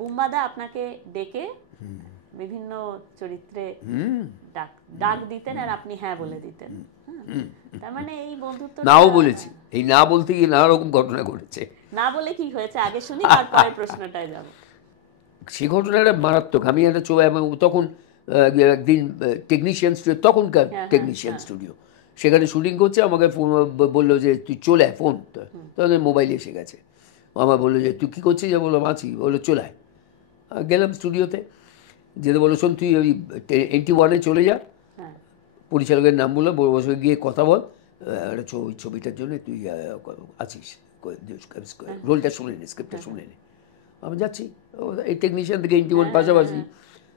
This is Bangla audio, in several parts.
বুম্বাদা আপনাকে ডেকে বিভিন্ন চরিত্রে ডাক দিতেন আর আপনি হ্যাঁ বলে দিতেন। তার মানে এই বন্ধুত্ব নাও বলেছি, এই না বলতে গিয়ে নানা রকম ঘটনা ঘটেছে। না বলে কি হয়েছে আগে শুনি, তারপরে প্রশ্নটায় যাব। সেই ঘটনাটা মারাত্মক। আমি একটা তখন একদিন টেকনিশিয়ান স্টুডিও, তখনকার টেকনিশিয়ান স্টুডিও, সেখানে শুটিং করছে। আমাকে ফোন বললো যে তুই চলে আয়, ফোন তখন মোবাইলে এসে গেছে। আমার বললো যে তুই কী করছিস? বললাম আছি। বললো চলে আয়। গেলাম স্টুডিওতে, যেতে বললো শোন তুই ওই 81 চলে যা, পরিচালকের নাম বললো, বসে গিয়ে কথা বল, একটা ছবিটার জন্য তুই আছিস, রোলটা শুনে নে, স্ক্রিপ্টটা শুনে নে। আমি যাচ্ছি, এই টেকনিশিয়ান থেকে 81 পাশাপাশি।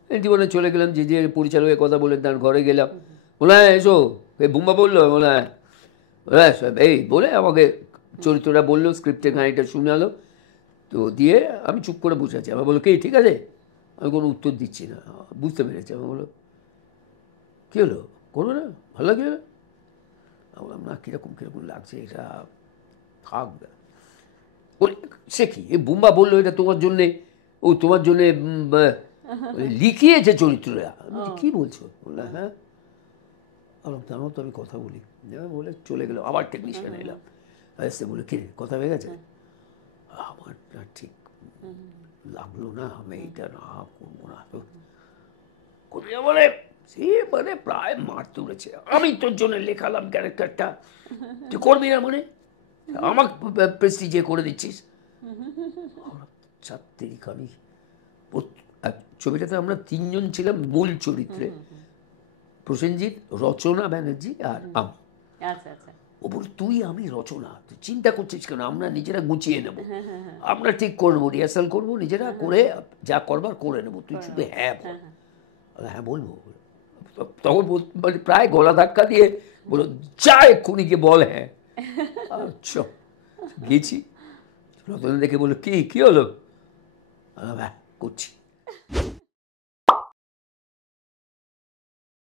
81 চলে গেলাম, যে পরিচালকের কথা বলেন তার ঘরে গেলাম। বলে হ্যাঁ এসো, এই বুম্বা বললো। বলে হ্যাঁ, এই বলে আমাকে চরিত্রটা বললো, স্ক্রিপ্টের খানিকটা শুনে আলো তো দিয়ে আমি চুপ করে বসে আছি। আমার বললো কি ঠিক আছে? আমি কোনো উত্তর দিচ্ছি না, বুঝতে পেরেছি। আমার বললো কী হলো, করবো না, ভালো লাগে না? আমি বললাম না, কীরকম কীরকম লাগছে এটা, থাক। সে কি, এই বুম্বা বললো এটা তোমার জন্যে, ও তোমার জন্যে লিখিয়েছে চরিত্রটা। আমি কী বলছো? বললাম হ্যাঁ। বললাম তারও তো আমি কথা বলি। বলে চলে গেলো। আবার টেকনিশিয়ান এলাম, আসতে বলে কে কথা হয়ে গেছে? আমার না ঠিক লাগলো না, আমি এইটা না করবো না। কবিরা বলে সে মানে প্রায় মারতে উঠেছে, আমি তোর জন্য লেখালাম ক্যারেক্টারটা, তুই করবি না মানে? আমাকে প্রেস্টিজে করে দিচ্ছিস। আমি ছবিটাতে আমরা 3 জন ছিলাম মূল চরিত্রে, প্রসেনজিৎ, রচনা ব্যানার্জি আর আমি। ও বল তুই আমি রচনা, তুই চিন্তা করছিস কেন, আমরা নিজেরা গুছিয়ে নেবো, আমরা ঠিক করবো, রিহার্সাল করবো, নিজেরা করে যা করবার করে নেবো, তুই শুধু হ্যাঁ বল। হ্যাঁ বলবো। তখন মানে প্রায় গলা ধাক্কা দিয়ে বলো যা এক্ষুনি গিয়ে বল হ্যাঁ। আচ্ছা গেছি, রতন দেখে বললো কি হলো? হ্যাঁ করছি।